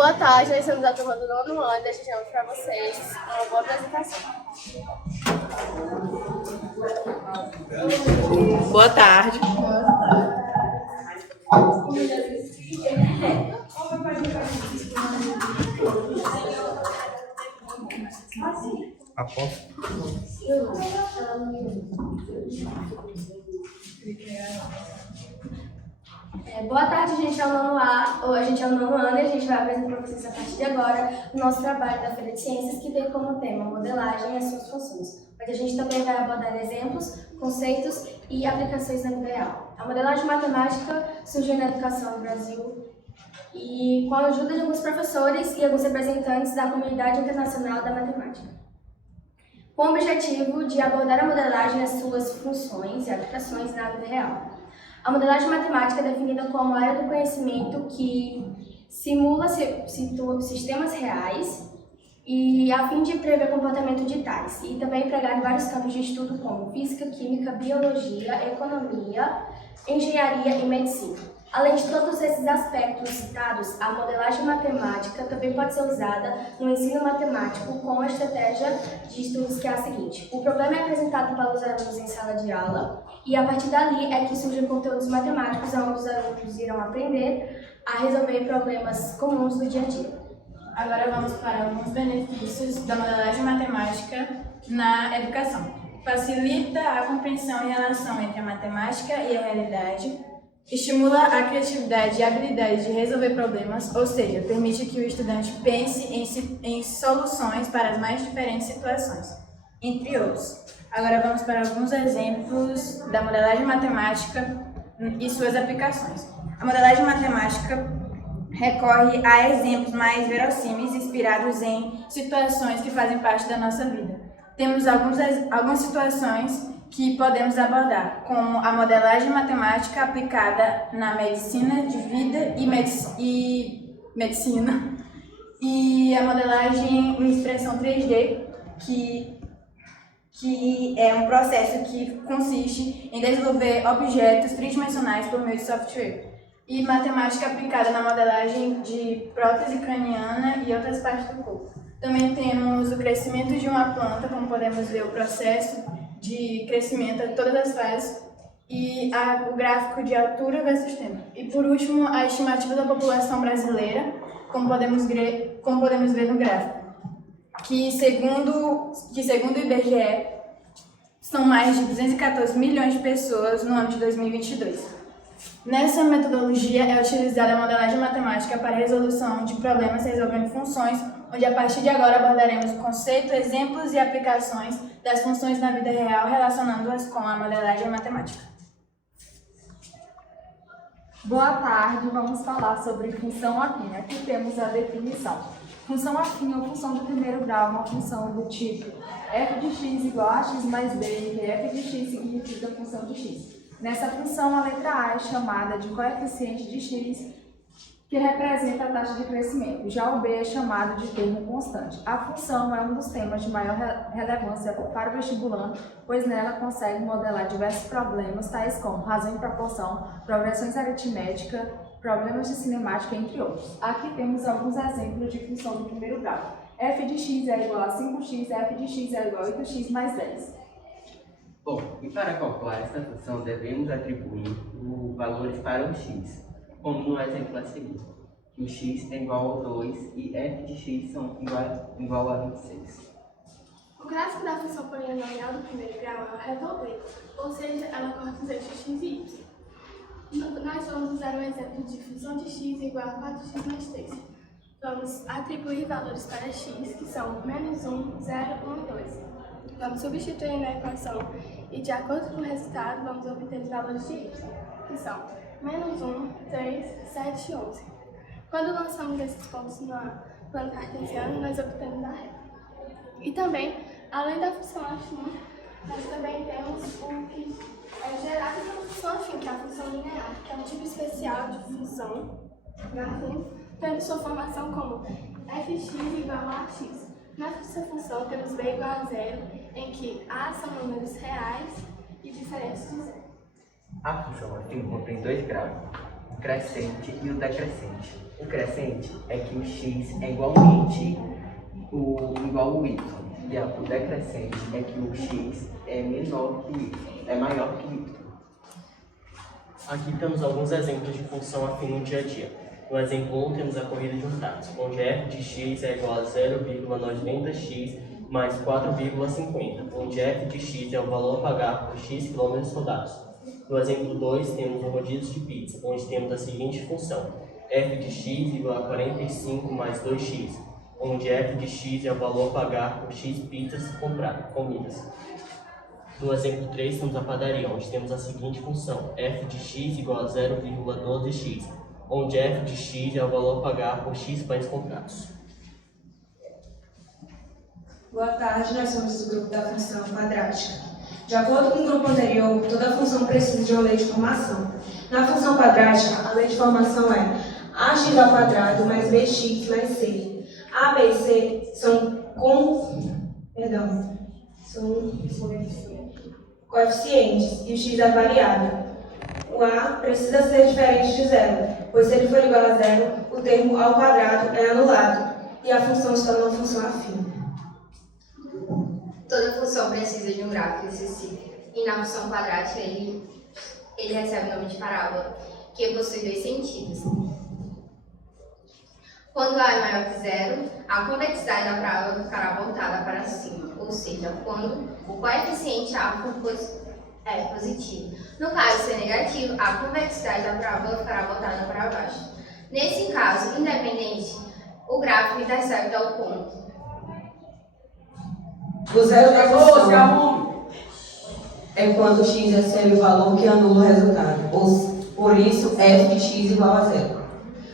Boa tarde, nós estamos da turma do nono ano e desejamos para vocês uma boa apresentação. Boa tarde. Boa tarde, gente. A gente é o nono ano e a gente vai apresentar para vocês a partir de agora o nosso trabalho da Feira de Ciências, que tem como tema modelagem e as suas funções. Mas a gente também vai abordar exemplos, conceitos e aplicações na vida real. A modelagem matemática surgiu na educação no Brasil e com a ajuda de alguns professores e alguns representantes da comunidade internacional da matemática, com o objetivo de abordar a modelagem e as suas funções e aplicações na vida real. A modelagem matemática é definida como a área do conhecimento que simula sistemas reais e a fim de prever o comportamento de tais, e também empregado em vários campos de estudo como física, química, biologia, economia, engenharia e medicina. Além de todos esses aspectos citados, a modelagem matemática também pode ser usada no ensino matemático com a estratégia de estudos que é a seguinte: o problema é apresentado para os alunos em sala de aula e a partir dali é que surgem conteúdos matemáticos onde os alunos irão aprender a resolver problemas comuns do dia a dia. Agora vamos para alguns benefícios da modelagem matemática na educação. Facilita a compreensão e relação entre a matemática e a realidade. Estimula a criatividade e a habilidade de resolver problemas, ou seja, permite que o estudante pense em soluções para as mais diferentes situações, entre outros. Agora vamos para alguns exemplos da modelagem matemática e suas aplicações. A modelagem matemática recorre a exemplos mais verossímeis inspirados em situações que fazem parte da nossa vida. Temos algumas situações que podemos abordar, como a modelagem matemática aplicada na medicina de vida e medicina, e a modelagem em expressão 3D, que é um processo que consiste em desenvolver objetos tridimensionais por meio de software, e matemática aplicada na modelagem de prótese craniana e outras partes do corpo. Também temos o crescimento de uma planta, como podemos ver o processo de crescimento de todas as fases, e o gráfico de altura versus tempo. E por último, a estimativa da população brasileira, como podemos ver no gráfico, que segundo o IBGE, são mais de 214 milhões de pessoas no ano de 2022. Nessa metodologia é utilizada a modelagem matemática para a resolução de problemas resolvendo funções, onde a partir de agora abordaremos o conceito, exemplos e aplicações das funções na vida real, relacionando-as com a modelagem matemática. Boa tarde, vamos falar sobre função afim. Aqui temos a definição. Função afim ou função do primeiro grau é uma função do tipo f de x igual a x mais b, em que f de x significa a função de x. Nessa função, a letra A é chamada de coeficiente de x, que representa a taxa de crescimento. Já o B é chamado de termo constante. A função é um dos temas de maior relevância para o vestibulando, pois nela consegue modelar diversos problemas, tais como razão e proporção, progressões aritméticas, problemas de cinemática, entre outros. Aqui temos alguns exemplos de função do primeiro grau. f de x é igual a 5x, f de x é igual a 8x mais 10. Bom, e para calcular esta função, devemos atribuir os valores para o x, como no exemplo a seguir, que o x é igual a 2 e f de x são igual a 26. O gráfico da função polinomial do primeiro grau é o revolver, ou seja, ela corre os eixos x e y. Nós vamos usar um exemplo de função de x igual a 4x mais 3. Vamos atribuir valores para x, que são menos 1, 0, 1 e 2. Vamos substituir na equação e, de acordo com o resultado, vamos obter os valores de y, que são menos 1, 3, 7 e 11. Quando lançamos esses pontos no plano cartesiano, nós obtemos a reta. E também, além da função afim, nós também temos o que é gerado pela função afim, que é a função linear, que é um tipo especial de função afim, tendo sua formação como fx igual a x. Nessa função temos b igual a zero, em que a são números reais e diferentes de zero. A função afim contém dois gráficos. crescente e o decrescente. O crescente é que o x é igualmente igual ao y. E o decrescente é que o x é menor que o y, é maior que o y. Aqui temos alguns exemplos de função afim no dia a dia. No exemplo 1 temos a corrida de unidades, onde f de x é igual a 0,90x mais 4,50, onde f de x é o valor a pagar por x km rodados. No exemplo 2 temos um rodízio de pizza, onde temos a seguinte função: f de x igual a 45 mais 2x, onde f de x é o valor a pagar por x pizzas comidas. No exemplo 3 temos a padaria, onde temos a seguinte função: f de x igual a 0,12x, onde f de x é o valor a pagar por x pães comprados. Boa tarde, nós somos do grupo da função quadrática. De acordo com o grupo anterior, toda função precisa de uma lei de formação. Na função quadrática, a lei de formação é ax ao quadrado mais bx mais c. A, b e c são coeficientes e o x é variável. O a precisa ser diferente de zero, pois se ele for igual a zero, o termo ao quadrado é anulado e a função se torna uma função afim. Toda função precisa de um gráfico excessivo, e na função quadrática ele recebe o nome de parábola, que possui dois sentidos. Quando a é maior que zero, a convexidade da parábola ficará voltada para cima, ou seja, quando o coeficiente a for positivo. No caso, se é negativo, a convexidade da parábola ficará voltada para baixo. Nesse caso, independente, o gráfico intercepta ao ponto. O zero da função é quando x recebe o valor que anula o resultado. Por isso, f de x igual a zero.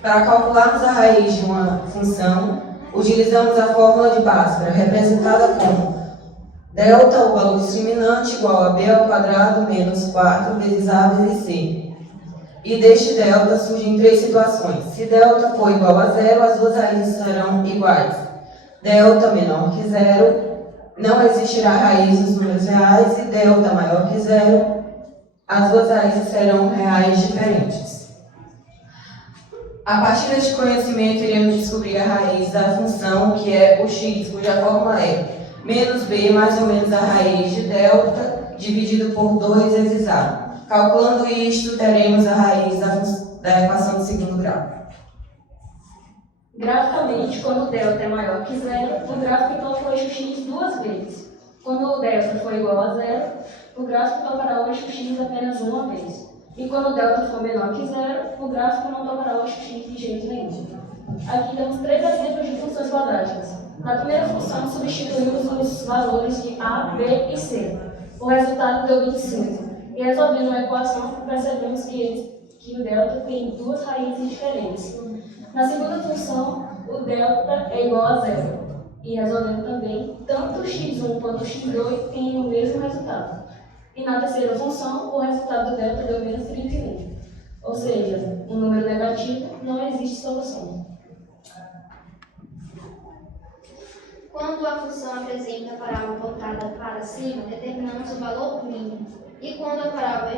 Para calcularmos a raiz de uma função, utilizamos a fórmula de Bhaskara, representada como delta, o valor discriminante, igual a b ao quadrado menos 4 vezes a vezes c. E deste delta surgem três situações. Se delta for igual a zero, as duas raízes serão iguais. Delta menor que zero, não existirá raiz nos números reais, e delta maior que zero, as duas raízes serão reais diferentes. A partir deste conhecimento, iremos descobrir a raiz da função, que é o x, cuja fórmula é menos b mais ou menos a raiz de delta dividido por 2 vezes a. Calculando isto, teremos a raiz da equação do segundo grau. Graficamente, quando o delta é maior que zero, o gráfico toca o eixo x duas vezes. Quando o delta for igual a zero, o gráfico tocará o eixo x apenas uma vez. E quando o delta for menor que zero, o gráfico não tocará o eixo x de jeito nenhum. Aqui temos três exemplos de funções quadráticas. Na primeira função, substituímos os valores de a, b e c. O resultado deu 25. E resolvendo a equação, percebemos que o delta tem duas raízes diferentes. Na segunda função, o delta é igual a zero. E resolvendo também, tanto o x1 quanto o x2 têm o mesmo resultado. E na terceira função, o resultado do delta deu menos 31. Ou seja, um número negativo, não existe solução. Quando a função apresenta a parábola voltada para cima, determinamos o valor mínimo. E quando a parábola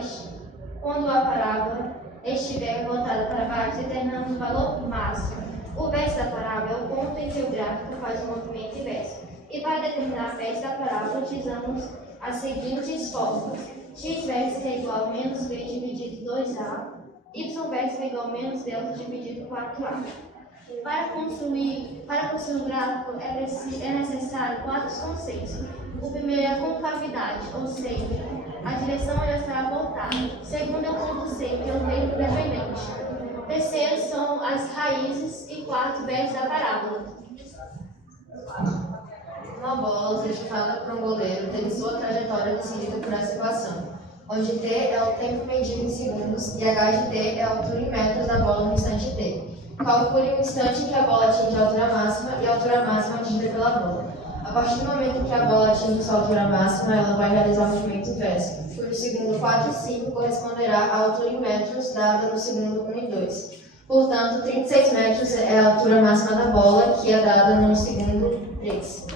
estiver voltada para baixo, determinamos o valor máximo. O verso da parábola é o ponto em que o gráfico faz o movimento inverso. E para determinar a verso da parábola, utilizamos as seguintes fórmulas: x verso é igual a menos b dividido 2a, y verso é igual a menos delta dividido 4a. Para construir um gráfico é necessário quatro conceitos. O primeiro é a concavidade, ou seja, a direção onde estará voltada. O segundo é o ponto C, que é o meio independente. O terceiro são as raízes e quarto, versos da parábola. Uma bola, certificada por um goleiro, tem sua trajetória decidida por essa equação, onde t é o tempo medido em segundos e h de t é a altura em metros da bola no instante t. Calcule o instante em que a bola atinge a altura máxima e a altura máxima atingida pela bola. A partir do momento em que a bola atinge sua altura máxima, ela vai realizar o movimento inverso, cujo segundo 4 e 5 corresponderá à altura em metros dada no segundo 1 e 2. Portanto, 36 metros é a altura máxima da bola, que é dada no segundo 3.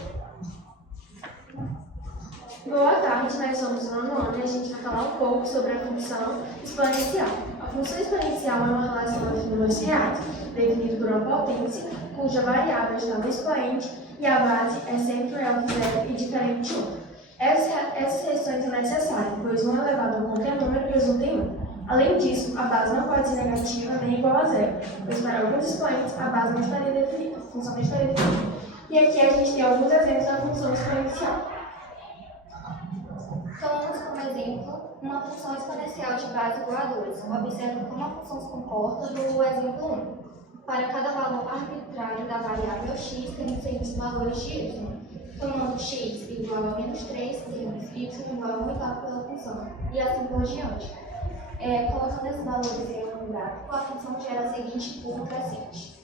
Boa tarde, nós somos o nono ano e a gente vai falar um pouco sobre a função exponencial. A função exponencial é uma relação entre números reais, definido por uma potência, cuja variável está no expoente e a base é sempre maior que zero e diferente de 1. Essas restrições são necessárias, pois 1 elevado a qualquer número resulta em 1. Além disso, a base não pode ser negativa nem igual a zero, pois para alguns expoentes a base não estaria definida, a função não estaria definida. E aqui a gente tem alguns exemplos da função exponencial. Tomamos como exemplo uma função exponencial de base igual a 2. Observe como a função se comporta no exemplo 1. Para cada valor arbitrário da variável x, temos os seguintes valores de y. Tomando x igual a menos 3, temos y igual a 1/8 pela função, e assim por diante. Colocando esses valores em um gráfico, a função gera a seguinte curva crescente.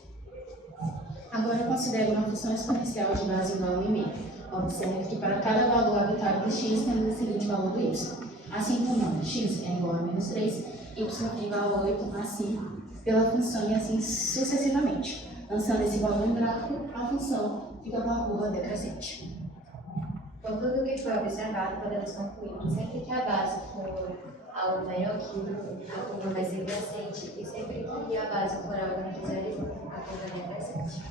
Agora considere uma função exponencial de base igual a 1,5. Observe que para cada valor arbitrário de x, temos o seguinte valor do y. Assim como x é igual a menos 3, y é igual a 8, assim pela função e assim sucessivamente. Lançando esse valor em gráfico, a função fica com a curva decrescente. Com tudo o que foi observado, podemos concluir que sempre que a base for algo maior que 1, a curva vai ser crescente, e sempre que a base for algo entre 0 e 1, a curva é decrescente.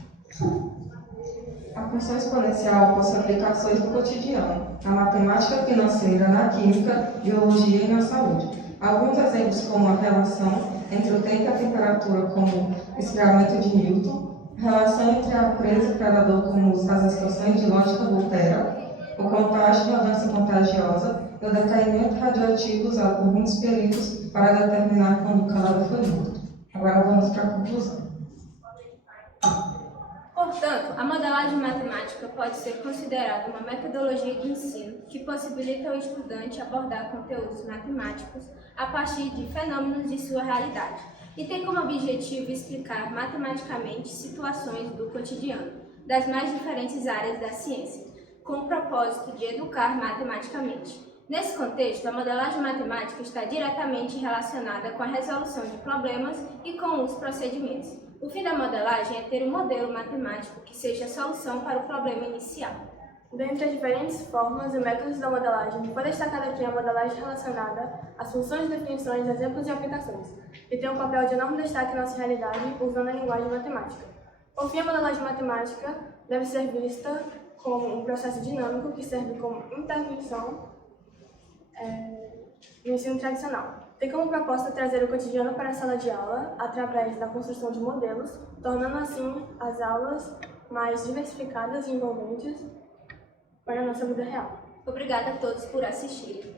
A função exponencial possui aplicações no cotidiano, na matemática financeira, na química, biologia e na saúde. Alguns exemplos como a relação entre o tempo e a temperatura, como o esfriamento de Newton, a relação entre a presa e o predador, como as equações de lógica Volterra, o contágio de uma doença contagiosa e o decaimento radioativo usado por muitos peritos para determinar quando o cadáver foi morto. Agora vamos para a conclusão. Portanto, a modelagem matemática pode ser considerada uma metodologia de ensino que possibilita ao estudante abordar conteúdos matemáticos a partir de fenômenos de sua realidade e tem como objetivo explicar matematicamente situações do cotidiano, das mais diferentes áreas da ciência, com o propósito de educar matematicamente. Nesse contexto, a modelagem matemática está diretamente relacionada com a resolução de problemas e com os procedimentos. O fim da modelagem é ter um modelo matemático que seja a solução para o problema inicial. Dentre as diferentes formas e métodos da modelagem, foi destacada aqui a modelagem relacionada às funções, definições, exemplos e aplicações, que tem um papel de enorme destaque na nossa realidade usando a linguagem matemática. Por fim, a modelagem matemática deve ser vista como um processo dinâmico que serve como intervenção no ensino tradicional. Tem como proposta trazer o cotidiano para a sala de aula através da construção de modelos, tornando assim as aulas mais diversificadas e envolventes para a nossa vida real. Obrigada a todos por assistirem.